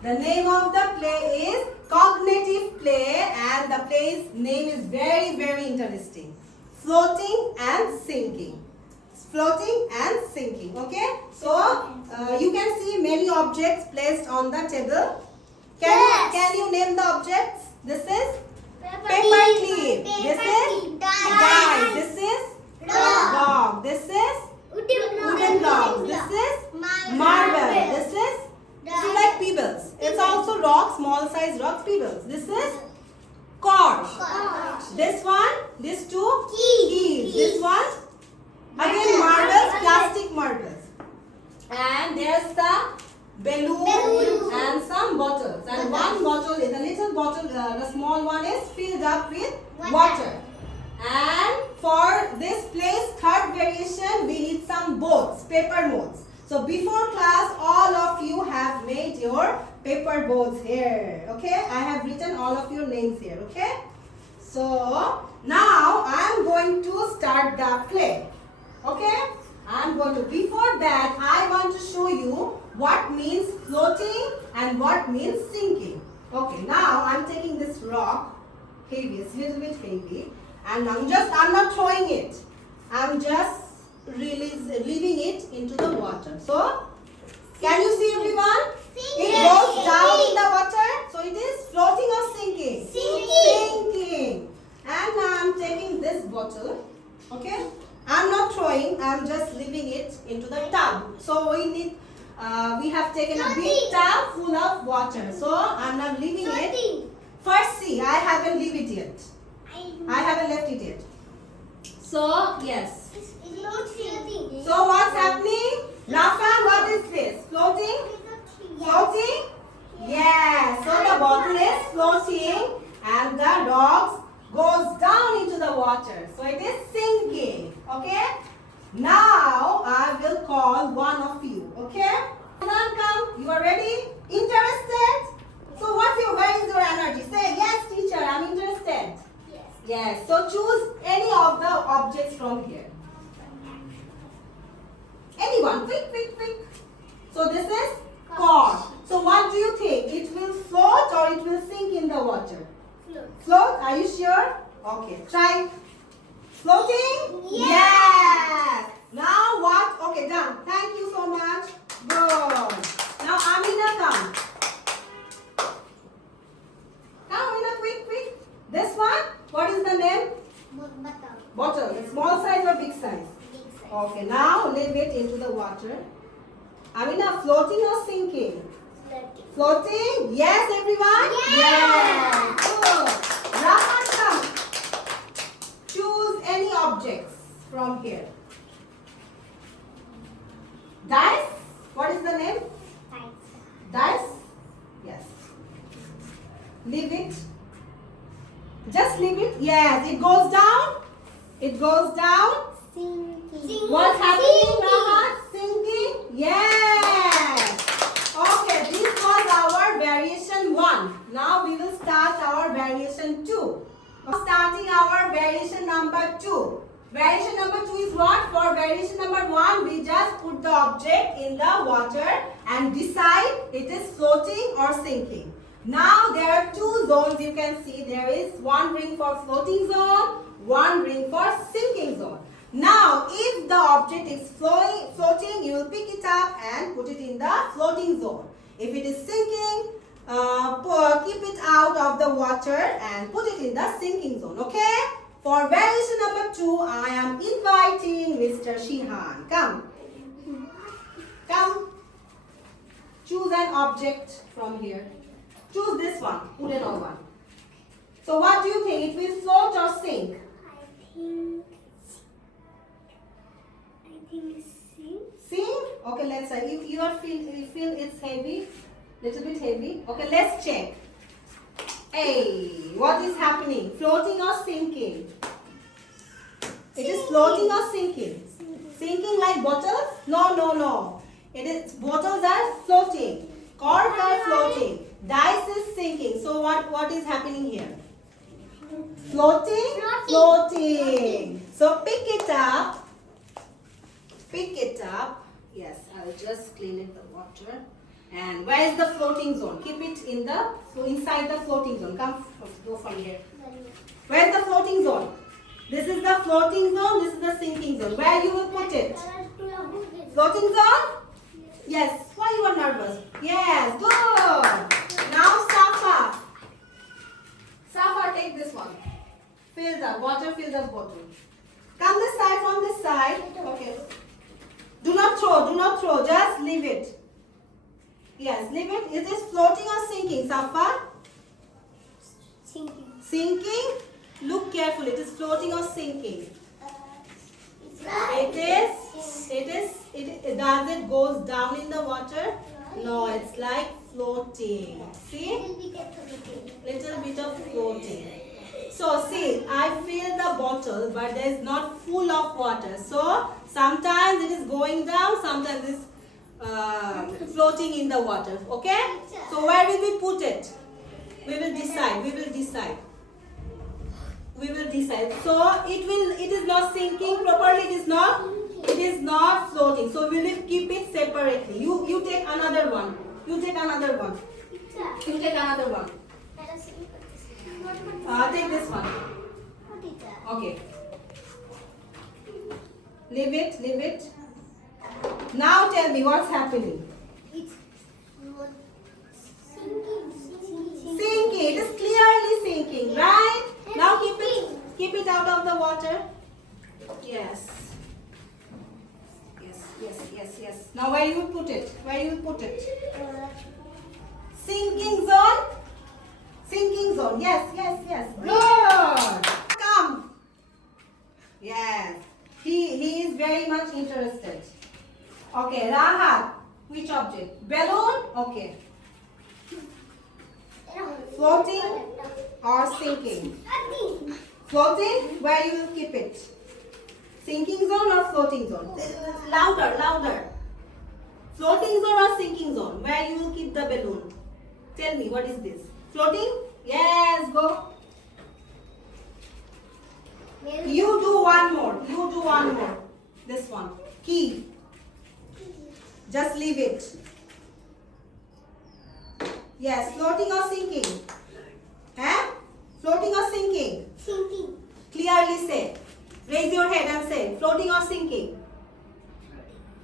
The name of the play is cognitive play, and the play's name is very, very interesting. Floating and sinking. Floating and sinking. Okay. So you can see many objects placed on the table. Can you name the objects? This is paper clip. This is dice. This is dog. This is wooden blocks. This is marble. This is like pebbles. It's also rocks, small size rocks, pebbles. This is cord. This one, these two keys. This one, again marbles, plastic marbles. And there's the balloon and some bottles. And one bottle, the little bottle, the small one is filled up with water. And for this play's third variation, we need some boats, paper boats. So before class, all of you have made your paper boats here. Okay, I have written all of your names here. Okay, so now I am going to start the play. Okay, I am going to. Before that, I want to show you what means floating and what means sinking. Okay, now I am taking this rock, heavy, it's a little bit heavy, and I'm not throwing it. I'm just leaving it into the water. So, can you see everyone? It goes down in the water. So, it is floating or sinking? Sinking. And now I am taking this bottle. Okay. I am not throwing. I am just leaving it into the tub. So, we have taken a big tub full of water. So, I am not leaving it. First, see, I haven't left it yet. I haven't left it yet. So, yes. So what's happening? Rafa, what is this? Floating? Floating? Yes. So the bottle is floating and the dogs goes down into the water. So it is sinking. Okay? Now I will call one of you. Okay? Come. You are ready? Interested? So where is your energy? Say yes, teacher, I'm interested. Yes. So choose any of the objects from here. Anyone, quick. So this is cord. So what do you think? It will float or it will sink in the water? Float. Are you sure? Okay, try. Floating? Yes. Now what? Okay, done. Thank you so much. Good. Now Amina, come. Come Amina, quick. This one, what is the name? Bottle. Small size or big size? Okay, now leave it into the water. Amina, floating or sinking? Floating. Yes, everyone? Yes. Good. Rahman, come. Choose any objects from here. Dice? What is the name? Dice? Yes. Leave it. Just leave it. Yes, it goes down. It goes down. What's happening, Rahat? Sinking? Yes. Okay, this was our variation 1. Now we will start our variation 2. Starting our variation number 2. Variation number 2 is what? For variation number 1, we just put the object in the water and decide it is floating or sinking. Now there are 2 zones you can see. There is 1 ring for floating zone, 1 ring for sinking zone. Now, if the object is floating, you will pick it up and put it in the floating zone. If it is sinking, keep it out of the water and put it in the sinking zone. Okay? For variation number 2, I am inviting Mr. Shihan. Come. Choose an object from here. Choose this one, wooden or one. So, what do you think? It will float or sink? Sink? Okay, let's say if you feel it's heavy, little bit heavy. Okay, let's check. Hey, what is happening? Floating or sinking? It is floating or sinking? Sinking like bottles? No. It is bottles are floating. Cords are floating. Dice is sinking. So what is happening here? Floating. So pick it up. Yes, I'll just clean it the water. And where is the floating zone? Keep it in the inside the floating zone. Come, go from here. Where is the floating zone? This is the floating zone. This is the sinking zone. Where you will put it? Floating zone? Yes. Why you are nervous? Yes. Good. Now Safa. Safa, take this one. Fill the water. Fill the bottle. Come this side from this side. Okay. Do not throw. Do not throw. Just leave it. Yes, leave it. Is it floating or sinking, Safa? Sinking. Sinking? Look carefully. It is floating or sinking? Right. Does it goes down in the water? No, it's like floating. See? Little bit of floating. So see, I fill the bottle, but there is not full of water. So sometimes it is going down, sometimes it is floating in the water. Okay? So where will we put it? We will decide. We will decide. We will decide. So it is not sinking properly. It is not floating. So we will keep it separately. You take another one. You take another one. You take another one. Take this one. Okay. Leave it. Leave it. Now tell me what's happening. Sinking. It is clearly sinking, right? Now keep it out of the water. Yes. Yes. Now where you put it? Where you put it? Sinking zone. Sinking zone. Yes. Good. Come. Yes. He is very much interested. Okay, Rahat. Which object? Balloon? Okay. Floating or sinking? Floating? Where you will keep it? Sinking zone or floating zone? Louder. Floating zone or sinking zone? Where you will keep the balloon? Tell me, what is this? Floating? Yes, go. You do one more. This one. Key. Just leave it. Yes, floating or sinking? Floating or sinking? Sinking. Clearly say. Raise your head and say, floating or sinking?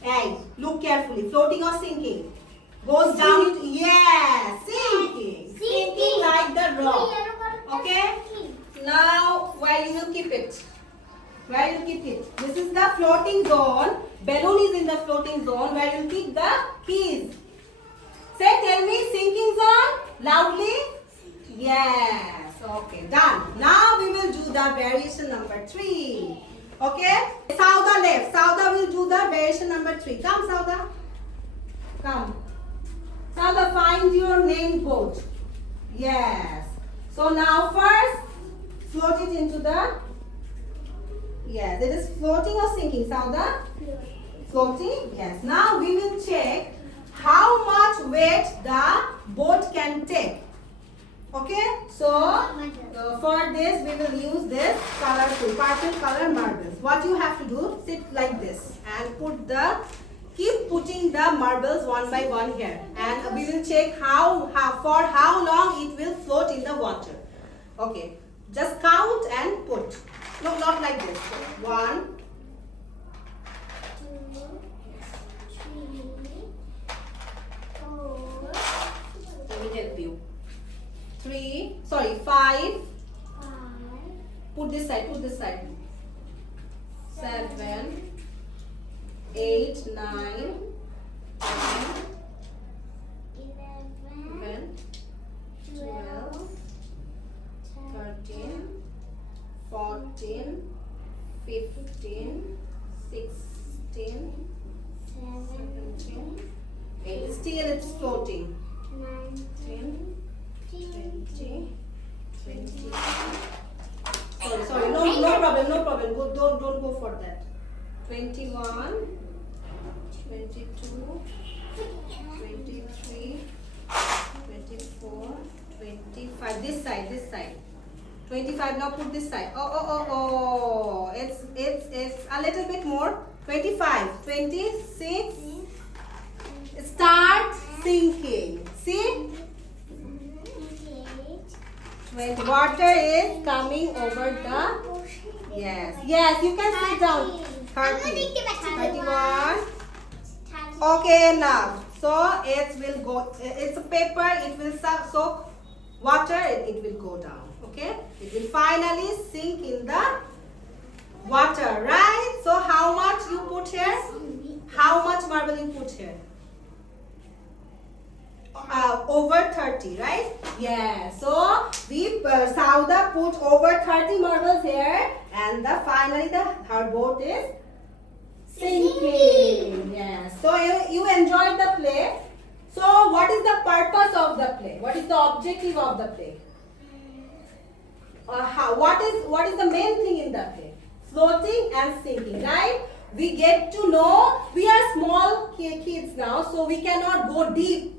Hey, look carefully. Floating or sinking? Goes down. Yes, sinking. Sinking like the rock. Okay? Now, where you will keep it? Where you will keep it? This is the floating zone. Balloon is in the floating zone. Where you will keep the keys? Say, tell me, sinking zone. Loudly. Yes. Okay, done. Now we will do the variation number 3. Okay? Sauda left. Sauda will do the variation number 3. Come, Sauda. Come. Sauda, find your name boat. Yes. So now first, float it into the... Yes, it is floating or sinking, Sauda? Floating? Yes. Now we will check how much weight the boat can take. Okay? So, for this we will use this colorful, purple color marbles. What you have to do, sit like this and keep putting the marbles one by one here. And we will check for how long it will float in the water. Okay. Just count and put. No, not like this. 1, 2, 3, 4. let me help you. 5. Put this side. 7, 8, 9, 10, 11, 12, 13, 14, 15, 16, 17, 18. Still it's floating. 19, 20, 21. Sorry. No problem. Don't go for that. 21, 22, 23, 24, 25. This side. 25. Now put this side. Oh. It's a little bit more. 25, 26. Start sinking. See? Eight. When water is coming over the... Yes. Yes, you can sit down. 30. 31. Okay, enough. So it will go, it's a paper, it will soak water and it will go down. Okay? It will finally sink in the water, right? So how much you put here? How much marble you put here? Over 30, right? Yeah. So we Sauda put over 30 marbles here, and finally her boat is sinking. Yes. So you enjoyed the play. So what is the purpose of the play? What is the objective of the play? What is the main thing in the play? Floating and sinking, right? We get to know, we are small kids now, so we cannot go deep.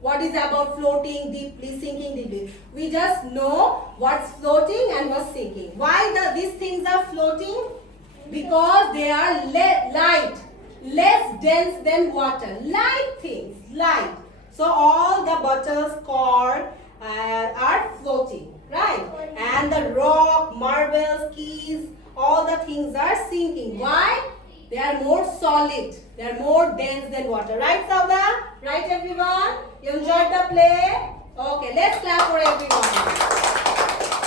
What is about floating deeply, sinking deeply? We just know what's floating and what's sinking. Why these things are floating? Because they are light, less dense than water. Light things, light. So all the bottles, cork are floating, right? And the rock, marbles, keys, all the things are sinking. Why? They are more solid. They are more dense than water. Right, Sauda? Right, everyone? You enjoyed the play? Okay, let's clap for everyone.